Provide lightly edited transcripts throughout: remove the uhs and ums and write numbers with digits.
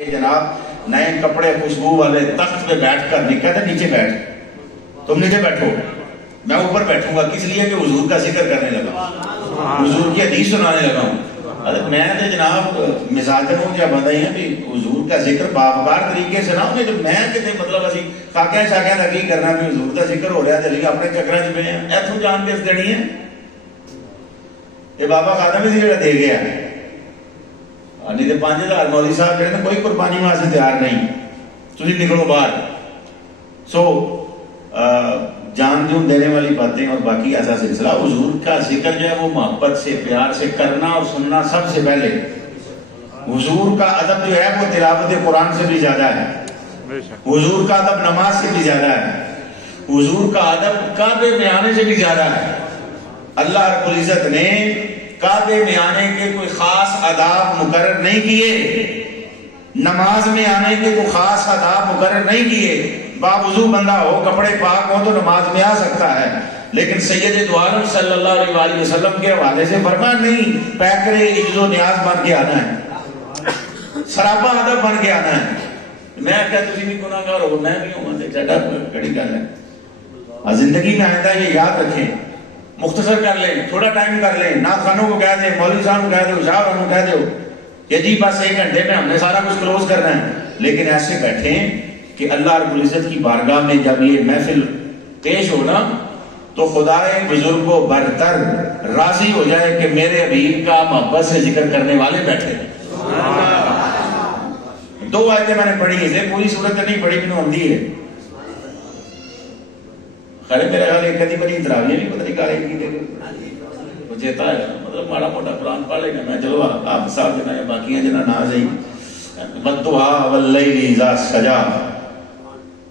جناب نئے کپڑے خوشبو والے تخت پہ بیٹھ کر نہیں کہتے نیچے بیٹھ، تم نیچے بیٹھو میں اوپر بیٹھوں گا، کس لیے کہ حضور کا ذکر کرنے لگا، حضور کی حدیث سنانے لگا ہوں۔ میں تو جناب مزاجن ہوں کیا بندہ ہی ہیں بھی حضور کا ذکر باوقار طریقے سے نہ ہوں تو میں کہتے مطلب اسی خاکیاں شاکیاں لگی کرنا بھی حضور کا ذکر ہو رہا ہے چلیے اپنے چکرہ چ پہ ہیں ایتھوں جان کے اس دینی ہے یہ بابا خادم بھی جڑا دے گیا نہیں تو 5000 مولوی صاحب جڑے نا کوئی قربانی واسطے تیار نہیں، تسی نکلو باہر۔ سو جان جون دینے والی باتیں اور باقی ایسا سلسلہ حضور کا ذکر جو ہے وہ محبت سے پیار سے کرنا اور سننا سب سے پہلے۔ حضور کا ادب جو ہے وہ تلاوت قرآن سے بھی زیادہ ہے، حضور کا ادب نماز سے بھی زیادہ ہے، حضور کا ادب کعبے میں آنے سے بھی زیادہ ہے۔ اللہ رب العزت نے کعبے میں آنے کے کوئی خاص آداب مقرر نہیں کیے، نماز میں آنے کے کوئی خاص آداب مقرر نہیں کیے۔ باوضو بندہ ہو کپڑے پاک ہو تو نماز میں آ سکتا ہے، لیکن سید دو عالم صلی اللہ علیہ وآلہ وسلم کے حوالے سے فرمایا نہیں پیکرے عجز و نیاز بن کے آنا ہے، سراپا ادب بن کے آنا ہے۔ میں کیا تسی بھی گناہ گار ہو میں بھی ہوں چڈا کڑی گل ہے۔ زندگی میں آئندہ یہ یاد رکھیں، مختصر کر لیں، تھوڑا ٹائم کر لیں، نعت خانوں کو کہہ دیں، مولوی صاحب کو کہہ دو، شاہ کو کہہ دو کہ جی بس 1 گھنٹے میں ہم نے سارا کچھ کلوز کرنا ہے، لیکن ایسے بیٹھیں کہ اللہ رب العزت کی بارگاہ میں جب یہ محفل پیش ہونا تو خدائے بزرگ و برتر راضی ہو جائے کہ میرے حبیب کا محبت سے ذکر کرنے والے بیٹھے۔ 2 آیتیں میں نے پڑھی ہیں، پوری صورت نہیں پڑھی کنوں ہوندی ہے خیرے میرے خیال ایک کدی بڑی تراویح بھی پتہ نہیں کارے کی دے وہ چیتا ہے مطلب ماڑا موٹا قرآن پڑھ لے گا میں چلو آپ صاحب جنہ یا باقی ہیں جنہ نہ جائیں بدعا واللیل اذا سجا،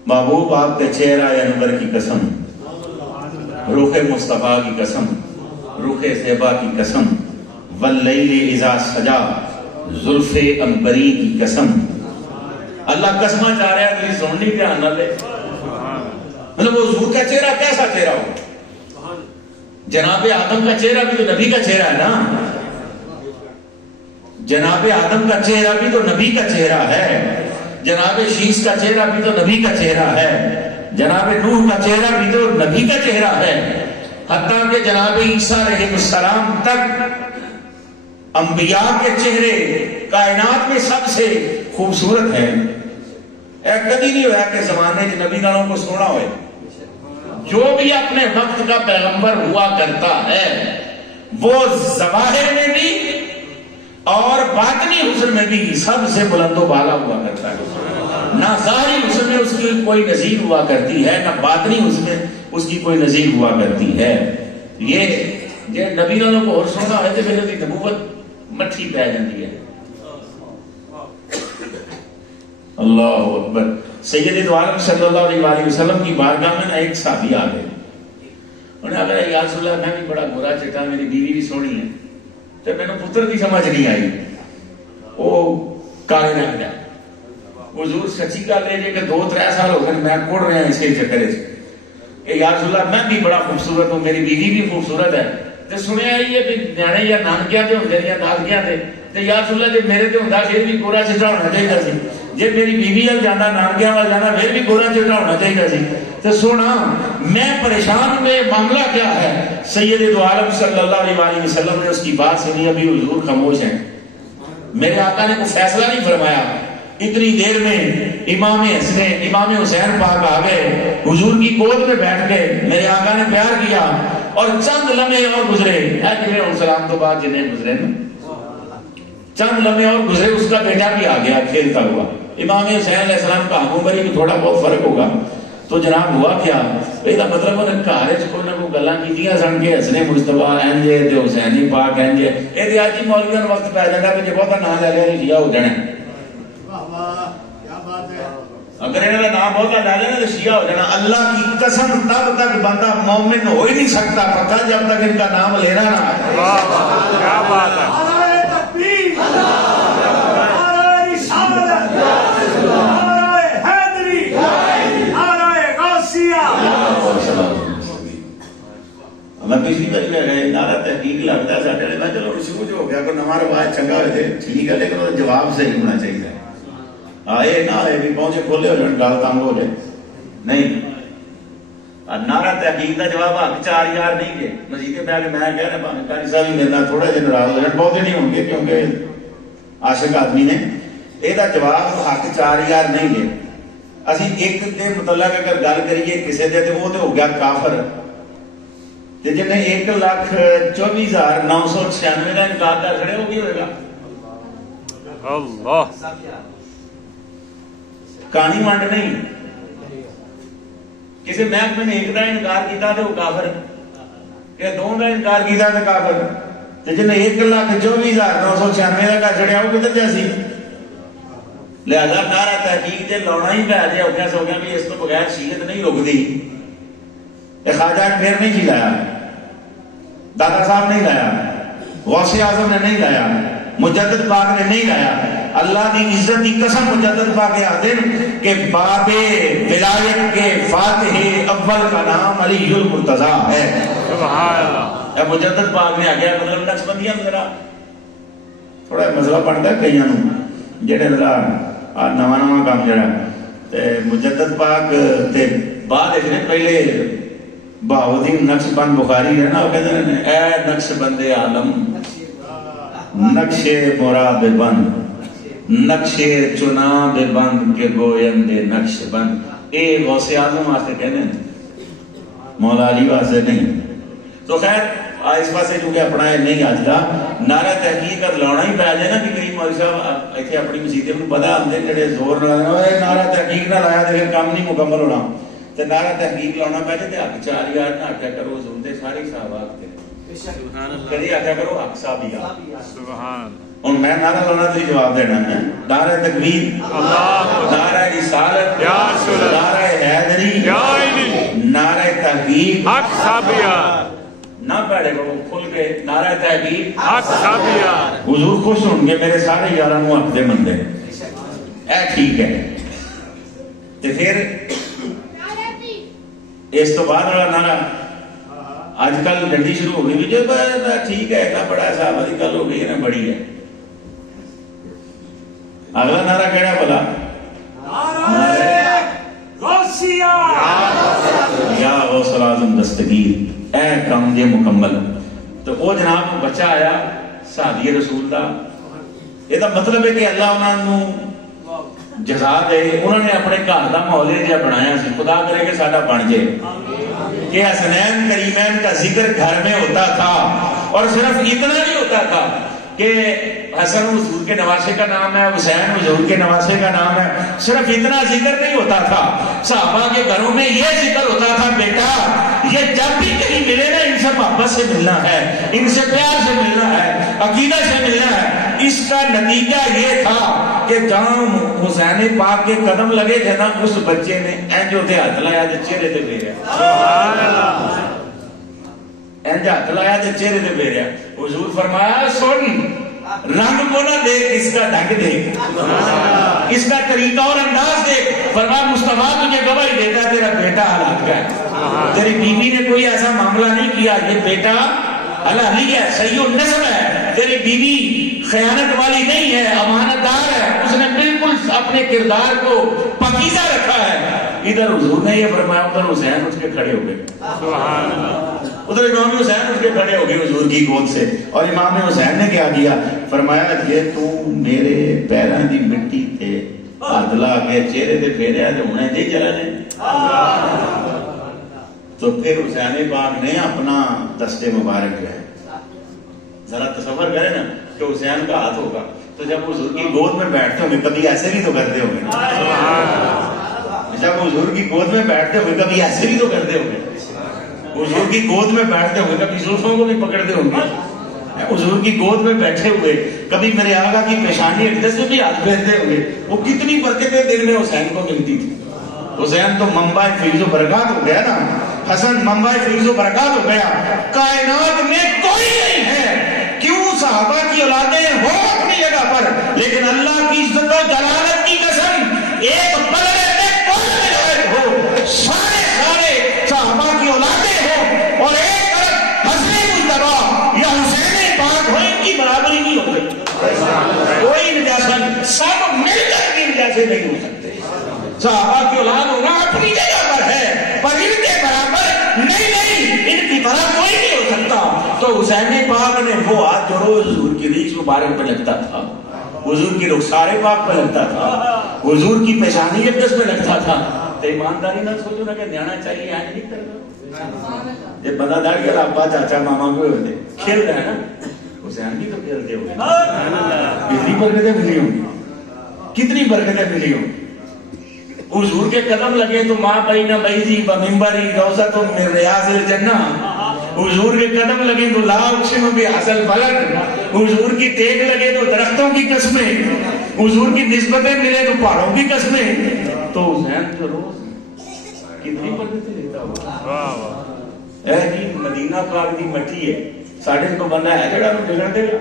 محبوب آپ کے چہرہ انور کی قسم، روح مصطفیٰ کی قسم، روح صحبہ کی قسم، واللیل اذا سجا، زلف عنبری کی قسم۔ اللہ قسمہ چاہ رہا ہے تجھے سننی دھیان نہ لے، مطلب وہ حضور کا چہرہ کیسا چہرہ ہو؟ جناب آدم کا چہرہ بھی تو نبی کا چہرہ ہے نا، جناب آدم کا چہرہ بھی تو نبی کا چہرہ ہے، جناب شیش کا چہرہ بھی تو نبی کا چہرہ ہے، جناب نوح کا چہرہ بھی تو نبی کا چہرہ ہے، حتیٰ کہ جناب عیسیٰ علیہ السلام تک انبیاء کے چہرے کائنات میں سب سے خوبصورت ہیں۔ کبھی نہیں ہوا کہ زمانے کے نبی نالوں کو سونا ہوئے، جو بھی اپنے وقت کا پیغمبر ہوا کرتا ہے وہ ظواہر میں بھی اور باطنی حسن میں بھی سب سے بلند و بالا ہوا کرتا ہے۔ نہ ظاہری حسن میں اس کی کوئی نظیر ہوا کرتی ہے، نہ باطنی حسن میں اس کی کوئی نظیر ہوا کرتی ہے۔ یہ نبی نالوں کو اور سونا ہے تو پھر نبوت مٹھی پہ جاتی ہے۔ اللہ اکبر۔ سید دو عالم صلی اللہ علیہ وآلہ وسلم کی بارگاہ میں ایک صحابی آ گئے، انہوں نے کہا یا رسول اللہ میں بھی بڑا برا چٹا، میری بیوی بھی سونی ہے تو میں نے پتر کی سمجھ نہیں آئی، وہ کارے رہ گیا۔ حضور سچی گل ہے کہ 2-3 سال ہو گئے میں کوڑ رہا اس کے چکر کہ یا رسول اللہ میں بھی بڑا خوبصورت ہوں، میری بیوی بھی خوبصورت ہے، تو سنیا یہ بھی نیانے یا نانکیاں دے ہوندے یا دادکیاں دے تو یا رسول اللہ جب میرے تے ہوندا پھر بھی گورا چٹا ہونا چاہیے سی، جب میری بیوی وال جانا نانکیاں وال جانا پھر بھی گورا چٹا ہونا چاہیے سی، تو سونا میں پریشان میں معاملہ کیا ہے؟ سید دو عالم صلی اللہ علیہ وآلہ وسلم نے اس کی بات سنی، ابھی حضور خاموش ہیں، میرے آقا نے کوئی فیصلہ نہیں فرمایا۔ اتنی دیر میں امام حسین پاک آ گئے، حضور کی گود میں بیٹھ گئے، میرے آقا نے پیار کیا اور چند لمحے اور گزرے، سلام تو بعد جنہیں گزرے نا چند لمحے اور گزرے، اس کا بیٹا بھی آ گیا کھیلتا ہوا۔ امام حسین علیہ السلام کا عمری میں تھوڑا بہت فرق ہوگا تو جناب ہوا کیا؟ یہ مطلب انہیں گھر کوئی نہ کوئی گلاں کیتیاں سن کے حسن مصطفیٰ اینجے تے حسین پاک اینجے، یہ آج ہی مولویوں وقت پی جاتا کہ جی بہتا نام لے لیا شیعہ ہو جانا، اگر انہوں کا نام بہت ڈالے نا تو شیعہ ہو جانا۔ اللہ کی قسم تب تک بندہ مومن ہو ہی نہیں سکتا پتہ جب تک ان کا نام لینا نہ آئے۔ کیا بات ہے! میں پچھلی بار گئے نعرہ تحقیق لگتا ہے میں چلو شروع جو ہو گیا کوئی نواں رواج چنگا ہوئے تھے ٹھیک ہے، لیکن وہ جواب صحیح ہونا چاہیے۔ آئے نہ آئے بھی پہنچے کھولے ہو جائے گل تنگ ہو جائے نہیں. نعرہ تحقیق کا جواب حق 4 یار نہیں گے مسجد پہ آ کے میں کہہ رہا قاری صاحب بھی میرے تھوڑا جہا ناراض ہو جائے بہتے نہیں ہوں گے کیونکہ عاشق آدمی نے یہ جواب حق 4 یار نہیں گے. اسی ایک دے متعلق اگر گل کریے کسی دے تو وہ تو ہو گیا کافر جن 1,24,996 کا انکار کر کھڑے ہو گیا ہوئے گا. اللہ کہانی منڈ نہیں کسی محکمے نے ایک کا انکار کیتا تو وہ کافر کہ 2 کا انکار کیتا تو کافر جن 1,24,996 کا چڑیا وہ کدھر جیسی. لہذا نعرہ تحقیق سے لاؤنا ہی پی جائے اوکھا سوکھا بھی اس کو بغیر شیعت نہیں رکتی. یہ خواجہ اجمیر نہیں جی لایا دادا صاحب نہیں لایا غوث اعظم نے نہیں لایا مجدد پاک نے نہیں لایا. اللہ کی عزت کی قسم مجدد پاک آتے ہیں کہ باب ولایت کے فاتح اول کا نام علی المرتضیٰ ہے. سبحان اللہ. مجدد پاک نے آگیا مطلب نقشبندیاں ذرا تھوڑا مسئلہ پڑھتا ہے کئی جڑے ذرا نواں نواں کام جڑا مجدد پاک تے بعد اس نے پہلے بہاؤالدین نقش بند بخاری ہے نا وہ کہتے ہیں اے نقش بند عالم نقش مراد بند نقش چناب بند کے گویند نقش بند. اے غوث اعظم واسطے کہتے ہیں مولا علی واسطے نہیں. تو خیر اس پاسے چونکہ اپنا نہیں آج کا نعرہ تحقیق کر لاؤنا ہی پی جائے نا کہ کئی مولوی صاحب اتنے اپنی مسیطے میں پتا آتے جڑے زور نعرہ تحقیق نہ لایا تو پھر کام نہیں مکمل ہونا. تو نعرہ تحقیق لاؤنا پہ جائے تو حق 4 یار نہ آخیا کرو حضور دے سارے صحابہ کدی آخیا کرو حق صحابیہ. سبحان. ہوں میں نعرہ لانا تو جواب دینا ہے نعرہ تکبیر نعرہ رسالت نعرہ حیدری نعرہ تحقیق حق صحابیہ نہ پڑھے کو کھل کے نعرہ تحقیق حق صحابیہ. حضور خوش ہوں گے میرے سارے یاراں نوں حق دے مندے اے ٹھیک ہے. تے پھر اس تو بعد والا نعرہ آج کل ڈنڈی شروع ہو گئی جو ٹھیک ہے اتنا بڑا صاحب کی گل ہو گئی نا بڑی ہے. اگلا نعرہ کہڑا بلا یا غوث اعظم دستگیر اے کام دے مکمل. تو وہ جناب بچہ آیا صحابی رسول دا یہ مطلب ہے کہ اللہ انہوں نے جزا دے انہوں نے اپنے گھر کا ماحول جہاں بنایا سی خدا کرے کہ ساڈا بن جائے کہ حسنین کریمین کا ذکر گھر میں ہوتا تھا اور صرف اتنا نہیں ہوتا تھا کہ حسن حضور کے نواسے کا نام ہے حسین حضور کے نواسے کا نام ہے صرف اتنا ذکر نہیں ہوتا تھا. صحابہ کے گھروں میں یہ ذکر ہوتا تھا بیٹا یہ جب بھی کہیں ملے نا ان سے محبت سے ملنا ہے ان سے پیار سے ملنا ہے عقیدہ سے ملنا ہے. اس کا نتیجہ یہ تھا کہ جہاں حسین پاک کے قدم لگے تھے نا اس بچے نے اینج ہوتے ہاتھ لایا تو چہرے تے پھیریا اینج ہاتھ لایا تو چہرے تے پھیریا. حضور فرمایا سن رنگ کو نہ دیکھ اس کا ڈھنگ دیکھ اس کا طریقہ اور انداز دیکھ. فرمایا مصطفیٰ تجھے گواہی دیتا ہے تیرا بیٹا حالات کا ہے تیری بیوی نے کوئی ایسا معاملہ نہیں کیا یہ بیٹا حلالی ہے صحیح النسب ہے تیری بیوی خیانت والی نہیں ہے امانت دار ہے اس نے بالکل اپنے کردار کو پاکیزہ رکھا ہے. ادھر حضور نے یہ فرمایا ادھر حسین اٹھ کے کھڑے ہو گئے ادھر امام حسین اٹھ کے کھڑے ہو گئے حضور کی گود سے. اور امام حسین نے کیا کیا فرمایا کہ تو میرے پیروں دی مٹی تے ہاتھ لا کے چہرے تے پھیریا تے ہنے دے چلا جائے. تو پھر حسین پاک نے اپنا دستے مبارک ہے ذرا تصور کریں نا کہ حسین کا ہاتھ ہوگا تو جب حضور کی گود میں بیٹھتے ہوں گے کبھی ایسے بھی تو کرتے ہوں گے جب حضور کی گود میں بیٹھتے ہوئے کبھی ایسے بھی تو کرتے ہوں گے حضور کی گود میں بیٹھتے ہوئے کبھی زلفوں کو بھی پکڑتے ہوں گے حضور کی گود میں بیٹھے ہوئے کبھی میرے آقا کی پیشانی اقدس میں بھی ہاتھ پھیرتے ہوں گے. وہ کتنی برکتیں دل میں حسین کو ملتی تھی. حسین تو منبع فیض و برکات ہو گیا نا حسن منبع فیض و برکات ہو گیا. کائنات میں کوئی نہیں ہے کیوں صحابہ کی اولادیں ہو اپنی جگہ پر لیکن اللہ کی عزت و جلالت کی قسم ایک بلے میں کوئی نہیں ہو سارے صحابہ کی اولادیں ہو اور ایک طرف حسن مجتبی یا حسین پاک ہو ان کی برابری نہیں ہو سکتی. کوئی نجاست سب مل کر بھی نجاست ایسے نہیں ہو سکتے. صحابہ کی اولاد ہونا اپنی جگہ پر ہے پر ان کے برابر نہیں, ان کی طرح کوئی نہیں ہو سکتا. تو حسین پاک نے وہ ہاتھ جو روز حضور کی ریش مبارک پہ لگتا تھا, حضور کی رخسار پاک پہ لگتا تھا, حضور کی پیشانی اقدس پہ لگتا تھا. تو ایمانداری نہ سوچو نا کہ نیانا چاہیے آج نہیں کرنا. یہ بندہ داڑھی والا ابا چاچا ماما کو ہوتے کھیل رہے ہیں نا, حسین بھی تو کھیلتے ہوئے کتنی برکتیں ملی ہوں, کتنی برکتیں ملی ہوں. حضور کے قدم لگے تو ماں بین بیتی و منبری روضۃ من ریاض الجنہ. حضور کے قدم لگے تو لا اقسم بہذا البلد. حضور کی ٹیک لگے تو درختوں کی قسمیں, حضور کی نسبتیں ملے تو پہاڑوں کی قسمیں. تو حسین جو روز کتنی برکتیں لیتا ہوگا. اے جی مدینہ پاک دی مٹی ہے, ساڑھے کو بندہ ہے جڑا تو گرنے دے گا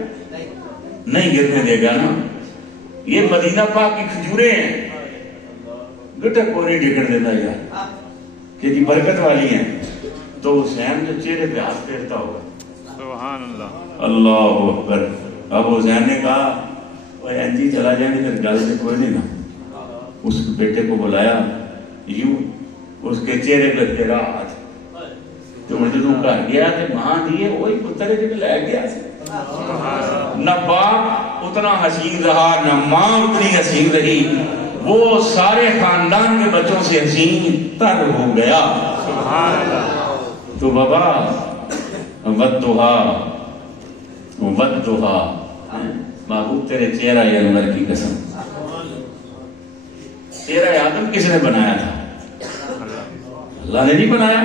نہیں, گرنے دے گا نا. یہ مدینہ پاک کی کھجوریں ہیں, گٹک کو نہیں ڈگڑ دیتا یار کہ جی برکت والی ہیں. تو حسین جو چہرے پہ ہاتھ پھیرتا ہوگا, سبحان اللہ, اللہ اکبر. اب حسین نے کہا اوے جی چلا جائیں گے پھر گل سے کوئی نہیں نا. اس بیٹے کو بلایا, یوں اس کے چہرے پہ پھیرا ہاتھ. تو جدوں گھر گیا تو ماں دیے وہی پتر جب لے گیا. نہ باپ اتنا حسین رہا نہ ماں اتنی حسین رہی, وہ سارے خاندان کے بچوں سے حسین تر ہو گیا. سبحان اللہ. تو بابا ودھا محبوب تیرے چہرہ انور کی قسم. چہرہ آدم کس نے بنایا تھا؟ اللہ نے نہیں بنایا.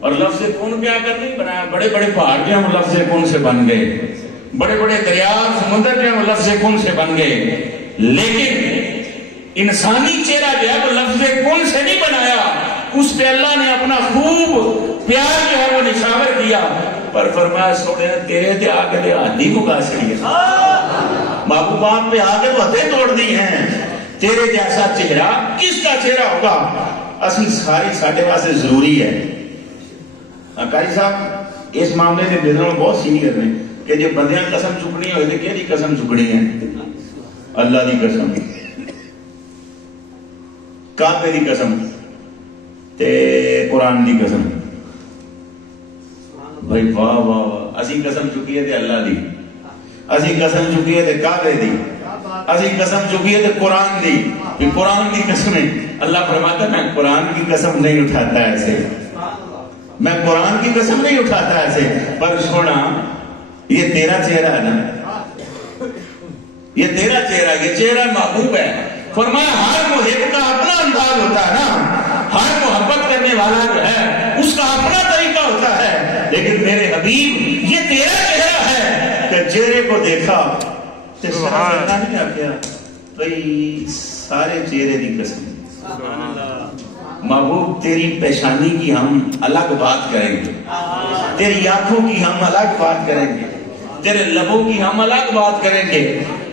اور لفظ کن کیا کر نہیں بنایا. بڑے بڑے پہاڑ جو ہیں وہ لفظ کن سے بن گئے, بڑے بڑے دریا سمندر جو ہیں وہ لفظ کن سے بن گئے. لیکن انسانی چہرہ جو ہے وہ لفظ کن سے نہیں بنایا, اس پہ اللہ نے اپنا خوب پیار جو ہے وہ نشاور کیا. پر فرمایا سونے تیرے تے آگے دے آدھی مکا چڑی ہے, محبوبات پہ آگے وہ ہتھیں توڑ دی ہیں. تیرے جیسا چہرہ کس کا چہرہ ہوگا؟ اصل ساری ساڈے واسطے ضروری ہے. قاری صاحب اس معاملے میں بدروں بہت سینئر ہیں کہ جو بندیاں قسم چکنی ہوئے تھے کہ دی قسم چکنی ہے, اللہ دی قسم, کعبے دی قسم تے قرآن دی قسم. بھائی واہ واہ واہ, اسی قسم چکی ہے تے اللہ دی, اسی قسم چکی ہے تے کعبے دی, اسی قسم چکی ہے تے قرآن دی. قرآن دی قسمیں اللہ فرماتا ہے میں قرآن کی قسم نہیں اٹھاتا ایسے, میں قرآن کی قسم نہیں اٹھاتا ایسے. پر سونا یہ تیرا چہرہ ہے نا, یہ تیرا چہرہ, یہ چہرہ محبوب ہے. فرمایا ہر محب کا اپنا انداز ہوتا ہے نا, ہر محبت کرنے والا جو ہے اس کا اپنا طریقہ ہوتا ہے. لیکن میرے حبیب یہ تیرا چہرہ ہے کہ چہرے کو دیکھا تو سارا نہیں آکیا بھئی سارے چہرے دی قسم. محبوب تیری پیشانی کی ہم الگ بات کریں گے, تیری آنکھوں کی ہم الگ بات کریں گے, تیرے لبوں کی ہم الگ بات کریں گے,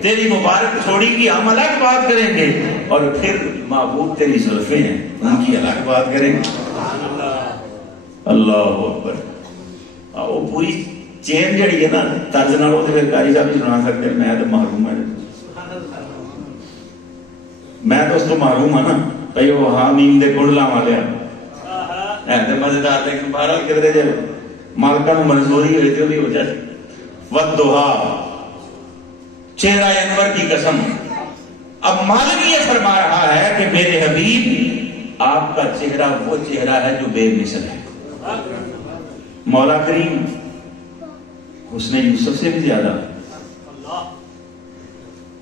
تیری مبارک تھوڑی کی ہم الگ بات کریں گے, اور پھر محبوب تیری زلفیں ہیں ان کی الگ بات کریں گے. اللہ اکبر. وہ پوری چین جڑی ہے نا طرز نہ ہو تو پھر قاری صاحب بھی سنا سکتے ہیں. میں تو محروم ہے, میں تو اس کو محروم ہوں نا بھائی وہ حامیم دے گڑ لاواں لیا ہے مزیدار. لیکن بہرحال کدھر جے مالکہ نو منظوری ہوئی تھی وہی وجہ سے. والضحیٰ چہرہ انور کی قسم. اب مالک یہ فرما رہا ہے کہ میرے حبیب آپ کا چہرہ وہ چہرہ ہے جو بے مثل ہے. مولا کریم حسن یوسف سے بھی زیادہ,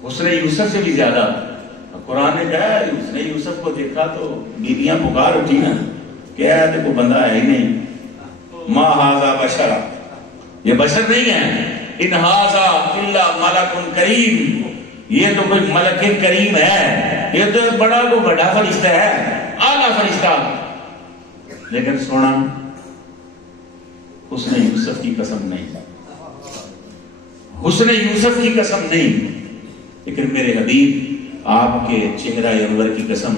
حسن یوسف سے بھی زیادہ. قرآن نے کہا حسن یوسف کو دیکھا تو بیویاں پکار اٹھی نا کہ ہے تو کوئی بندہ ہے ہی نہیں. ما ھذا بشر, یہ بشر نہیں ہے. ان ھذا الا ملک کریم, یہ تو کوئی ملک کریم ہے, یہ تو بڑا کو بڑا فرشتہ ہے, اعلیٰ فرشتہ. لیکن سونا حسن یوسف کی قسم نہیں, حسن یوسف کی قسم نہیں, لیکن میرے حبیب آپ کے چہرہ انور کی قسم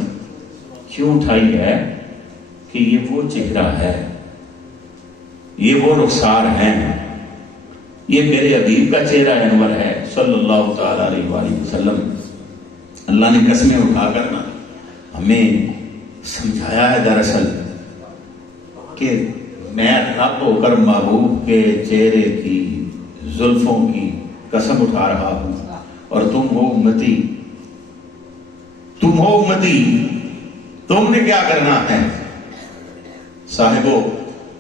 کیوں اٹھائی ہے کہ یہ وہ چہرہ ہے, یہ وہ رخسار ہیں, یہ میرے حبیب کا چہرہ انور ہے صلی اللہ تعالی علیہ وآلہ وسلم. اللہ نے قسمیں اٹھا کر نا ہمیں سمجھایا ہے دراصل کہ میں رب ہو کر محبوب کے چہرے کی زلفوں کی قسم اٹھا رہا ہوں اور تم ہو امتی، تم ہو امتی، تم نے کیا کرنا ہے؟ صاحبو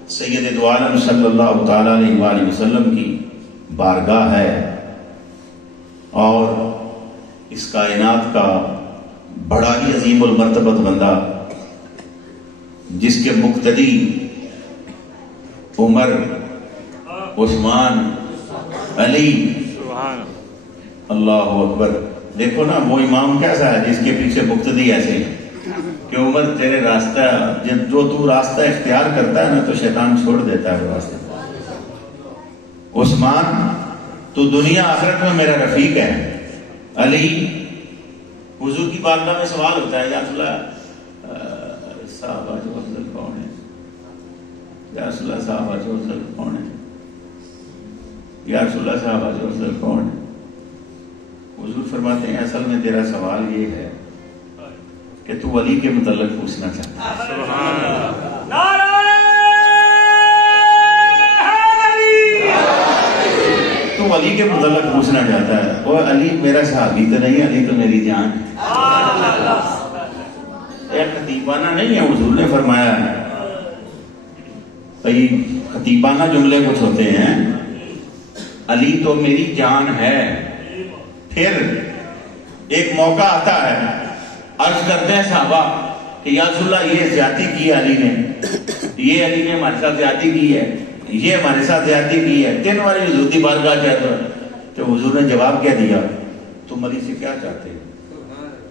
سید دو عالم صلی اللہ تعالی علیہ وآلہ وسلم کی بارگاہ ہے اور اس کائنات کا بڑا ہی عظیم المرتبت بندہ جس کے مقتدی عمر، عثمان، علی، اللہ اکبر. دیکھو نا وہ امام کیسا ہے جس کے پیچھے مقتدی ایسے ہیں کہ عمر تیرے راستہ جو تو راستہ اختیار کرتا ہے نا تو شیطان چھوڑ دیتا ہے وہ راستہ. عثمان تو دنیا آخرت میں میرا رفیق ہے. علی حضور کی بارگاہ میں سوال ہوتا ہے یا رسول اللہ صحابہ جو افضل کون ہے؟ یا رسول اللہ صحابہ جو افضل کون ہے؟ یا رسول اللہ صحابہ جو افضل کون ہے؟ حضور فرماتے ہیں اصل میں تیرا سوال یہ ہے کہ تو علی کے متعلق پوچھنا چاہتا ہے. تو علی کے متعلق پوچھنا چاہتا ہے. وہ علی میرا صحابی تو نہیں، علی تو میری جان ہے. ایک خطیبانہ نہیں ہے، حضور نے فرمایا ہے. خطیبانہ جملے کچھ ہوتے ہیں، علی تو میری جان ہے. پھر ایک موقع آتا ہے، عرض کرتے ہیں صحابہ کہ یا رسول اللہ یہ زیادتی کی علی نے، یہ علی نے ہمارے ساتھ زیادتی کی ہے، یہ ہمارے ساتھ زیادتی کی ہے. 3 بار حضور کی بارگاہ چاہتا ہے تو حضور نے جواب کیا دیا؟ تم علی سے کیا چاہتے ہو؟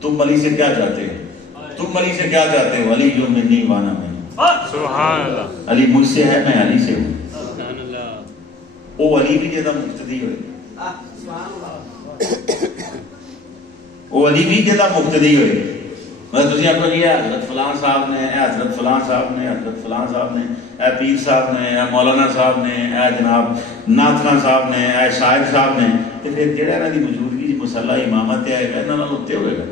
تم علی سے کیا چاہتے ہو؟ تم علی سے کیا چاہتے ہو؟ علی جو منی وانا میں، سبحان اللہ. علی مجھ سے ہے، میں علی سے ہوں. وہ علی بھی جدا مقتدی ہوئے، وہ علی بھی جدا مقتدی ہوئے. تجھے آپ کو یہ حضرت فلاں صاحب نے، اے حضرت فلاں صاحب نے، حضرت فلاں صاحب نے، اے پیر صاحب نے، اے مولانا صاحب نے، اے جناب نعت خان صاحب نے، اے شاعر صاحب نے، تو پھر جڑا انہاں دی موجودگی مصلی امامت ہے انہاں نال اتے ہوئے گا.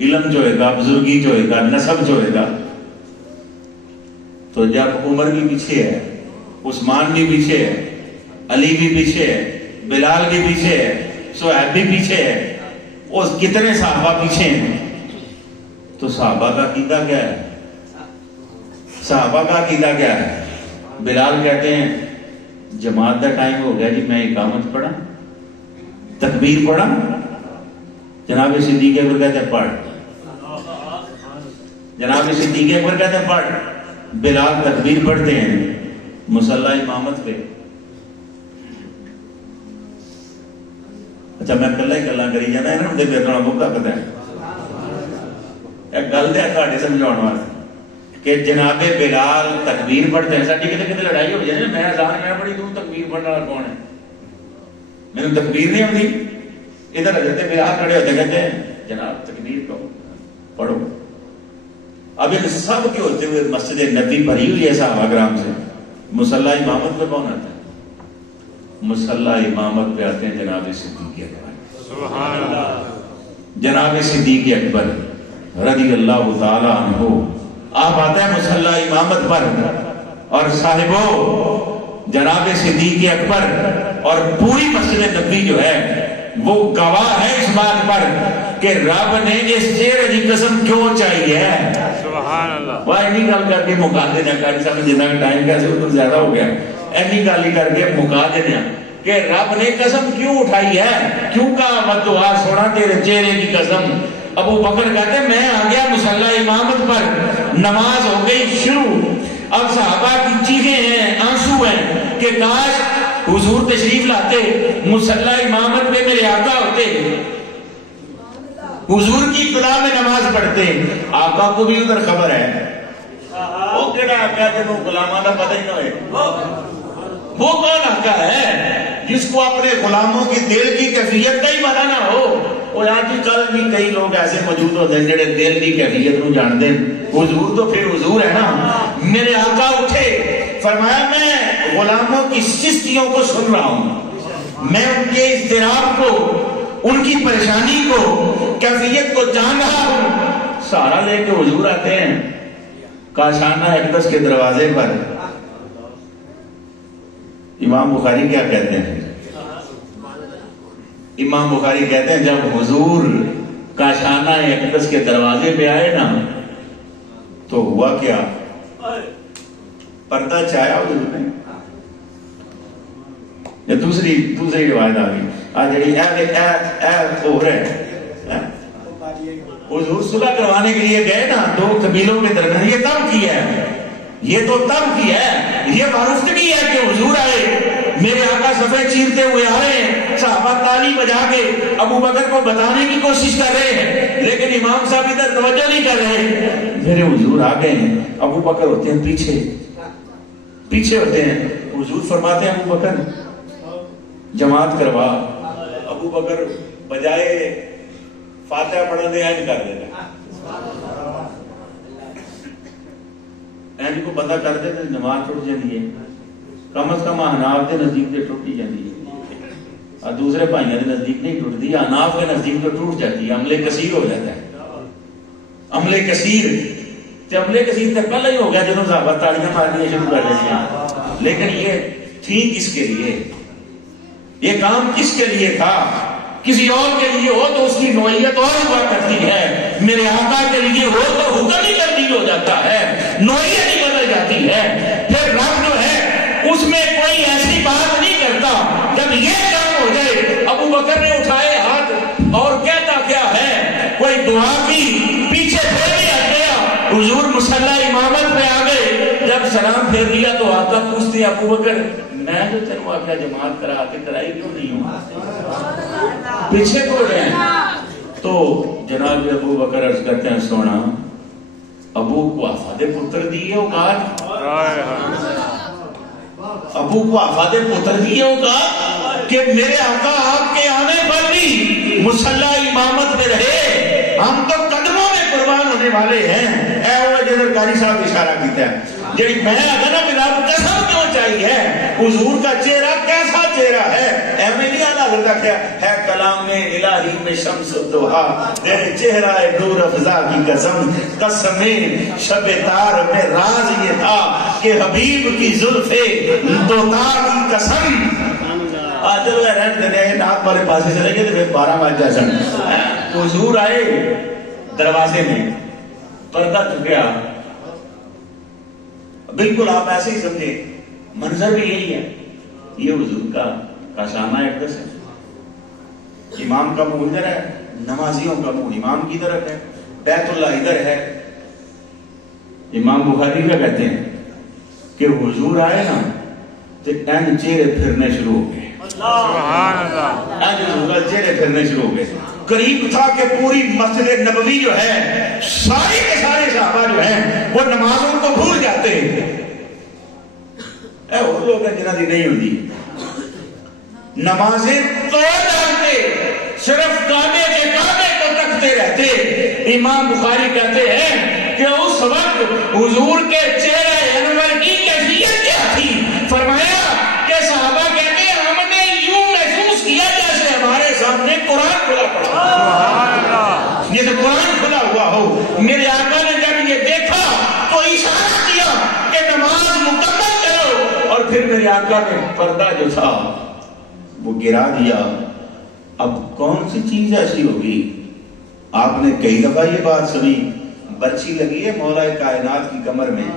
علم جو ہوئے گا، بزرگی جو ہوئے گا، نسب جو ہوئے گا. تو جب عمر بھی پیچھے ہے، عثمان بھی پیچھے ہے، علی بھی پیچھے ہے، بلال بھی پیچھے ہے، صہیب بھی پیچھے ہے، اور کتنے صحابہ پیچھے ہیں. تو صحابہ کا عقیدہ کیا ہے؟ صحابہ کا عقیدہ کیا ہے؟ بلال کہتے ہیں جماعت کا ٹائم ہو گیا جی، میں اقامت پڑھا، تکبیر پڑھا. جناب صدیق اکبر کہتے ہیں پڑھ، جناب صدیق اکبر کہتے ہیں پڑھ. بلال تکبیر پڑھتے ہیں مصلی امامت پہ. اچھا میں کلا ہی کلا کری جانا ہے نا، میرے نال بہت طاقت ہے. ایک گل دے تھوڑے سمجھاؤਣ واسطے کہ جناب بلال تکبیر پڑھتے ہیں. ساڈی کتے کتے لڑائی ہو جائے، میں اذان میں پڑھی، تو تکبیر پڑھنے والا کون ہے؟ میرے تکبیر نہیں آتی. ادھر حضرت بلال کھڑے ہوتے کہتے ہیں جناب تکبیر کہو، پڑھو. اب ان سب کے ہوتے ہوئے مسجد نبی بھری ہوئی ہے صحابہ کرام سے. مصلی امامت پہ کون آتا ہے؟ مصلی امامت پہ آتے ہیں جناب صدیق اکبر. سبحان اللہ. جناب صدیق اکبر رضی اللہ تعالی عنہ آپ آتے ہیں مصلی امامت پر، اور صاحبو جناب صدیق اکبر اور پوری مسجد نبی جو ہے وہ گواہ ہے اس بات پر کہ رب نے اس چہرے کی قسم کیوں چاہیے ہے. سبحان اللہ. وہ اینی گل کر کے مکا دینا، کاری صاحب جنہ ٹائم کیسے ادھر زیادہ ہو گیا، اینی گل ہی کر کے مکا دینا کہ رب نے قسم کیوں اٹھائی ہے. کیوں کہا مت دعا سونا تیرے چہرے کی قسم. ابو بکر کہتے ہیں میں آ گیا مصلی امامت پر، نماز ہو گئی شروع. اب صحابہ کی چیخیں ہیں، آنسو ہیں کہ کاش حضور تشریف لاتے، مصلی امامت پہ میرے آقا ہوتے، حضور کی ابتدا میں نماز پڑھتے. آقا کو بھی ادھر خبر ہے، وہ کہڑا آقا جنہوں غلاموں کا پتہ ہی نہ ہوئے. وہ کون آقا ہے جس کو اپنے غلاموں کی دل کی کیفیت کا ہی پتہ نہ ہو. اور آج کل بھی کئی لوگ ایسے موجود ہوتے ہیں جڑے دل کی کیفیت کو جانتے ہیں. حضور تو پھر حضور ہے نا. میرے آقا اٹھے، فرمایا میں غلاموں کی سستیوں کو سن رہا ہوں، میں ان کے اضطراب کو، ان کی پریشانی کو کیفیت کو جان رہا ہوں. سہارا لے کے حضور آتے ہیں کاشانہ اقدس کے دروازے پر. امام بخاری کیا کہتے ہیں؟ امام بخاری کہتے ہیں جب حضور کاشانہ اقدس کے دروازے پہ آئے نا تو ہوا کیا؟ پردہ چایا حضور نے. یہ دوسری روایت آ گئی آج ہو رہے حضور صلح کروانے کے لیے گئے نا دو قبیلوں کے درمیان. یہ تب کیا ہے, یہ تو تب کیا ہے, یہ معروفتگی ہے کہ حضور آئے, میرے آقا صفے چیرتے ہوئے آ رہے ہیں, صحابہ تالی بجا کے ابو بکر کو بتانے کی کوشش کر رہے ہیں, لیکن امام صاحب ادھر توجہ نہیں کر رہے. میرے حضور آ گئے ہیں, ابو بکر ہوتے ہیں پیچھے ہوتے ہیں. حضور فرماتے ہیں ابو بکر جماعت کروا. ابو بکر بجائے فاتحہ پڑھنے اینڈ کر دینا, اینڈ کو بندہ کر دے تو جماعت ٹوٹ جاتی ہے. کم از کم احناف کے نزدیک سے ٹوٹی جاتی ہے, اور دوسرے بھائیوں کے نزدیک نہیں ٹوٹتی. احناف کے نزدیک تو ٹوٹ جاتی ہے, عملے کثیر ہو جاتا ہے. عملے کثیر تو پہلے ہی ہو گیا جنہوں صحابہ تالیاں مارنی شروع کر دیتے ہیں. لیکن یہ تھی کس کے لیے, یہ کام کس کے لیے تھا؟ کسی اور کے لیے ہو تو اس کی نوعیت اور ہوا کرتی ہے, میرے آقا کے لیے ہو تو حکم ہی تبدیل ہو جاتا ہے, نوعیت ہی بدل جاتی ہے. پھر رب جو ہے اس میں کوئی ایسی بات نہیں کرتا. جب یہ کام ہو جائے, ابو بکر نے اٹھائے ہاتھ اور کہتا کیا ہے, کوئی دعا کی, پیچھے پھر بھی ہٹ گیا. حضور مصلی امامت پہ آ گئے, جب سلام پھیر دیا تو آقا پوچھتے ابو بکر میں جو تینوں آخیا جماعت کرا کے کرائی کیوں نہیں ہوں, پیچھے کو رہے ہیں. تو جناب ابو بکر عرض کرتے ہیں سونا ابو کو آفاد پتر دیئے اوقات, ابو کو آفاد پتر دیئے اوقات کہ میرے آقا آپ کے آنے پر بھی مصلی امامت میں رہے, ہم تو قدموں میں قربان ہونے والے ہیں. اے وہ جنرل قاری صاحب اشارہ کیتا ہے جی میں اگر نا میرا قسم کیوں چاہیے, حضور کا چہرہ کیسا چہرہ ہے, ایویں نہیں آنا لگتا کیا ہے کلام میں الہی میں شمس الضحا, تیرے چہرہ نور افزا کی قسم, قسم شب تار میں راز یہ تھا کہ حبیب کی زلف دوتا کی قسم. چلو رہنے دینے نات والے پاس چلے گئے تو پھر 12 بج جا سن. حضور آئے دروازے میں, پردہ چکیا, بالکل آپ ایسے ہی سمجھے, منظر بھی یہی ہے. یہ حضور کا کاشانہ اقدس ہے. امام کا منہ ادھر ہے, نمازیوں کا منہ امام کی طرف ہے, بیت اللہ ادھر ہے. امام بخاری کیا کہتے ہیں کہ حضور آئے نا تو این چہرے پھرنے شروع ہو گئے. چہرے پھرنے شروع ہو گئے. قریب تھا کہ پوری مسجد نبوی جو ہے سارے کے سارے صحابہ جو ہیں وہ نمازوں کو بھول جاتے ہیں. اے وہ لوگ ہیں جنہاں دی نہیں ہوتی, نمازیں توڑ ڈالتے, صرف کعبے کے کعبے کو تکتے رہتے. امام بخاری کہتے ہیں کہ اس وقت حضور کے چہرہ انور کی کیفیت کیا تھی. فرمایا کہ صحابہ کہتے ہیں ہم نے یوں محسوس کیا جیسے ہمارے سامنے قرآن کھلا پڑا, جیسے قرآن کھلا ہوا ہو. میرے آقا نے جب یہ دیکھا تو اشارہ کیا کہ نماز مکمل کرو, اور پھر میرے آقا نے پردہ جو تھا وہ گرا دیا. اب کون سی چیز ایسی ہوگی, آپ نے کئی دفعہ یہ بات سنی, برچی لگی ہے مولا کائنات کی کمر میں,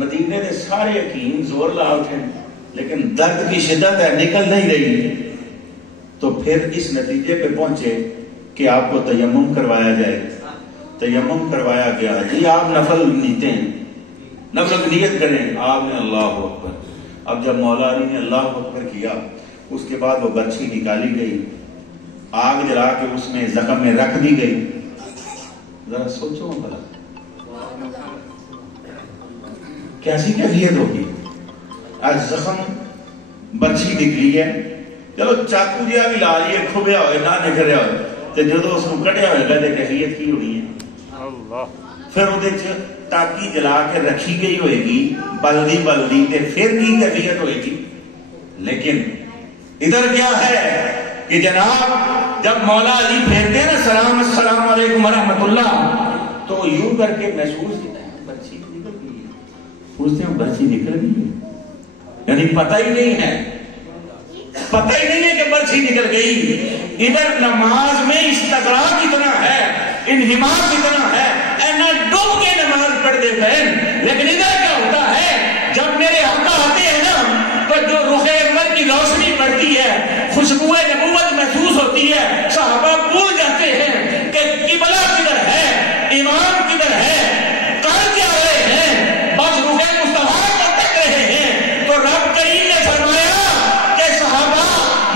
مدینے کے سارے حکیم زور لا اٹھے لیکن درد کی شدت ہے نکل نہیں رہی. تو پھر اس نتیجے پہ پہنچے کہ آپ کو تیمم کروایا جائے. تیمم کروایا گیا, جی آپ نفل نیتے ہیں, نفل نیت کریں. آپ نے اللہ اکبر. اب جب مولا علی نے اللہ اکبر کیا اس کے بعد وہ برچھی نکالی گئی, آگ جلا کے اس میں زخم میں رکھ دی گئی. ذرا سوچو بھلا کیسی کیفیت ہوگی. آج زخم برچھی نکلی ہے, چلو چاقو جہاں بھی لا لیے کھبیا ہوئے نہ نکلیا ہوئے, تو جدو اس کو کٹیا ہوئے گا تو کیفیت کی ہونی ہے. پھر وہ ٹاکی جلا کے رکھی گئی ہوئے گی بلدی تے پھر کی کیفیت ہوئے گی. لیکن ادھر کیا ہے کہ جناب جب مولا علی پھیرتے ہیں نا سلام السلام علیکم ورحمۃ اللہ، تو یوں کر کے محسوس ہوتا ہے برچی نکل گئی ہے، پوچھتے ہیں برچی نکل گئی ہے، یعنی پتہ ہی نہیں ہے کہ برچی نکل گئی۔ ادھر نماز میں استقرار کتنا ہے، انہماک کتنا ہے، اینا ڈوب کے نماز پڑھ دے بہن۔ لیکن ادھر کیا ہوتا ہے، جب میرے آقا آتے ہیں نا تو جو رخ انور کی روشنی پڑتی ہے، خوشبو نبوت محسوس ہوتی ہے، صحابہ بھول جاتے ہیں کہ قبلہ کدھر ہے، امام کدھر ہے، کر کیا رہے ہیں، بس رخ مصطفیٰ کو تک رہے ہیں۔ تو رب کریم نے فرمایا کہ صحابہ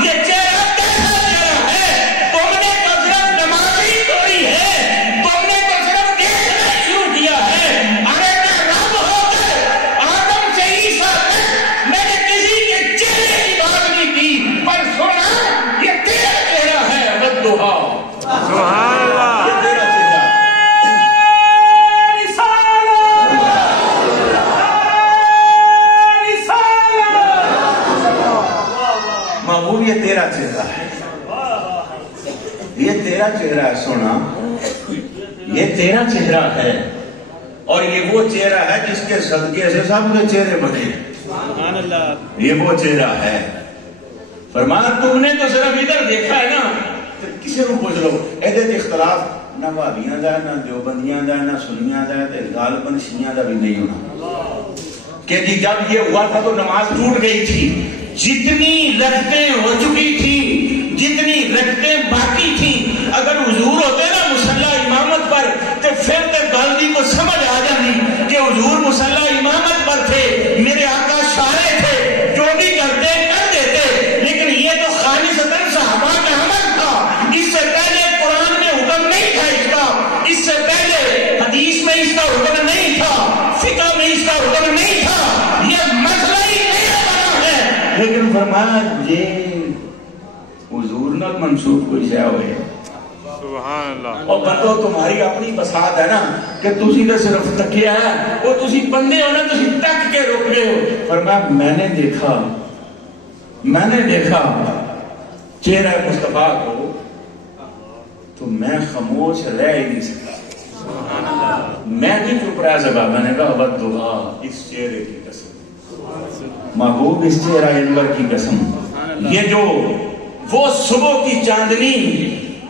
یہ چہرہ کیسا چہرہ ہے، تم نے تو صرف نماز ہی توڑی ہے، تم نے تو صرف دیکھنا شروع کیا ہے۔ ارے میں رب ہو کر آدم سے عیسیٰ تک میں نے کسی کے چہرے کی بات نہیں کی، پر سنا یہ تیرا چہرہ ہے والضحیٰ۔ سبحان اللہ، یہ تیرا چہرہ ہے۔ محبوب یہ تیرا چہرہ ہے، یہ تیرا چہرہ ہے سونا، یہ تیرا چہرہ ہے، اور یہ وہ چہرہ ہے جس کے صدقے سے سب کے چہرے بنے ہیں۔ یہ وہ چہرہ ہے۔ فرمایا تم نے تو صرف ادھر دیکھا ہے نا، تو کسی کو پوچھ لو ایدے اختلاف نہ وہابیاں دا، نہ دیوبندیاں دا، نہ سنیاں دا، غالباً شیعیاں دا بھی نہیں ہونا، کہ جی جب یہ ہوا تھا تو نماز ٹوٹ گئی تھی، جتنی رکعتیں ہو چکی تھی، جتنی رکعتیں باقی تھیں، اگر حضور ہوتے نا مصلی امامت پر تو پھر تو گل کو سمجھ آ جانی کہ حضور مصلی امامت پر تھے، میرے آقا شارع تھے، جو بھی کرتے کر دیتے، لیکن یہ تو خالصتاً صحابہ کا عمل تھا۔ اس سے پہلے قرآن میں حکم نہیں تھا اس کا، اس سے پہلے حدیث میں اس کا حکم نہیں تھا، فقہ میں اس کا حکم نہیں تھا، یہ مسئلہ ہی نیا بنا ہے۔ لیکن فرمایا یہ حضور نہ منسوخ کوئی شے ہوئے، سبحان اللہ، اور بندو تمہاری اپنی بساط ہے نا کہ تسی تو صرف تکیا ہے، وہ تسی بندے ہو نا، تسی تک کے رک گئے ہو۔ فرمایا میں نے دیکھا چہرہ مصطفیٰ کو تو میں خاموش رہ ہی نہیں سکا، میں نہیں چپ رہ سکا، میں نے کہا والضحیٰ، اس چہرے کی قسم، محبوب اس چہرہ انور کی قسم، یہ جو وہ صبح کی چاندنی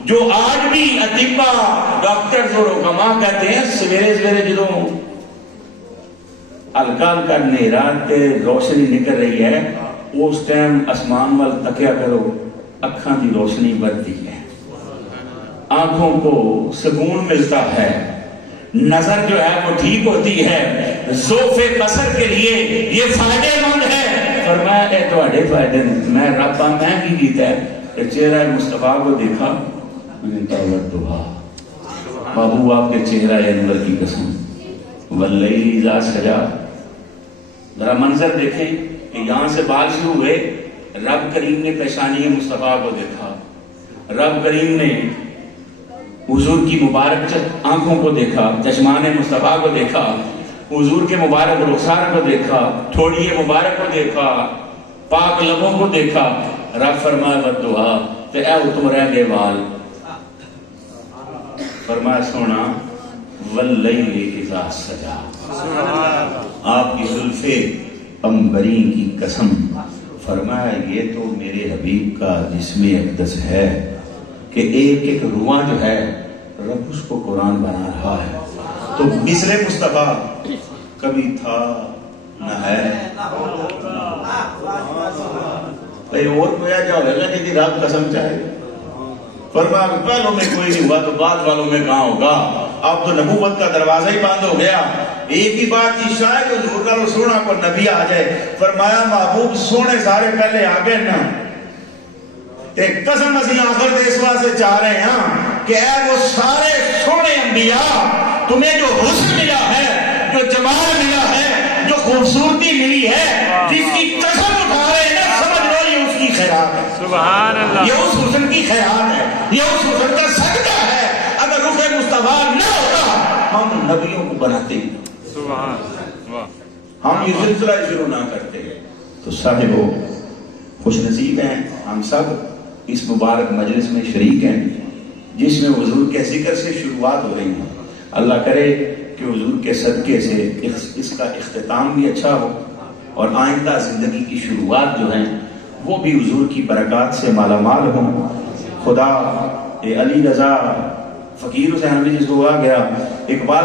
جو آج بھی اطباء ڈاکٹرز اور حکماء کہتے ہیں سویرے سویرے جدوں ہلکا ہلکا نیرات تے روشنی نکل رہی ہے، اس ٹائم اسمان وال تکیا کرو، اکھاں دی روشنی بڑھتی ہے، آنکھوں کو سکون ملتا ہے، نظر جو ہے وہ ٹھیک ہوتی ہے، ذوق بصر کے لیے یہ فائدے مند ہے۔ فرمایا اے تواڈے فائدے، میں رب میں کی کیتا ہے کہ چہرہ مصطفیٰ کو دیکھا، میں نے کہا والضحیٰ، محبوب آپ کے چہرہ انور کی قسم، واللیل اذا سجا۔ ذرا منظر دیکھیں کہ یہاں سے بال شروع ہوئے، رب کریم نے پیشانی مصطفیٰ کو دیکھا، رب کریم نے حضور کی مبارک آنکھوں کو دیکھا، چشمان مصطفیٰ کو دیکھا، حضور کے مبارک رخسار کو دیکھا، تھوڑی مبارک کو دیکھا، پاک لبوں کو دیکھا۔ رب فرمایا والضحیٰ، تو اے اتم رہ گئے وال، فرمایا سونا واللیل اذا سجا، آپ کی زلفیں عنبری کی قسم، فرمایا یہ تو میرے حبیب کا جسم اقدس ہے کہ ایک ایک رواں جو ہے رب اس کو قرآن بنا رہا ہے۔ تو مثل مصطفیٰ کبھی تھا نہ ہے، کہیں اور کوئی ایجا ہوئے گا جدی رب قسم چاہے، فرمایا پہلوں میں کوئی نہیں ہوا تو بعد والوں میں کہاں ہوگا، اب تو نبوت کا دروازہ ہی بند ہو گیا۔ ایک ہی بات تھی شاید حضور کا سونا کو نبی آ جائے، فرمایا محبوب سونے سارے پہلے آ گئے نا، ایک قسم اسی آخر دے اس واسطے چاہ رہے ہیں کہ اے وہ سارے سونے انبیاء، تمہیں جو حسن ملا ہے، جو جمال ملا ہے، جو خوبصورتی ملی ہے، جس کی قسم اٹھا رہے ہیں نا، سمجھ لو یہ اس کی خیرات ہے، سبحان اللہ، یہ اس حسن کی خیرات ہے، یہ اس حسن کا صدقہ ہے۔ اگر رخ مصطفیٰ نہ ہوتا ہم نبیوں کو بناتے ہیں، سبحان اللہ، ہم یہ سلسلہ شروع نہ کرتے۔ تو صاحبو خوش نصیب ہیں ہم سب اس مبارک مجلس میں شریک ہیں جس میں حضور کے ذکر سے شروعات ہو رہی ہیں. اللہ کرے کہ حضور کے صدقے سے اس کا اختتام بھی اچھا ہو اور آئندہ زندگی کی شروعات جو ہیں وہ بھی حضور کی برکات سے مالا مال ہوں. خدا علی رضا فقیر حسین علی جس کو آ گیا اقبال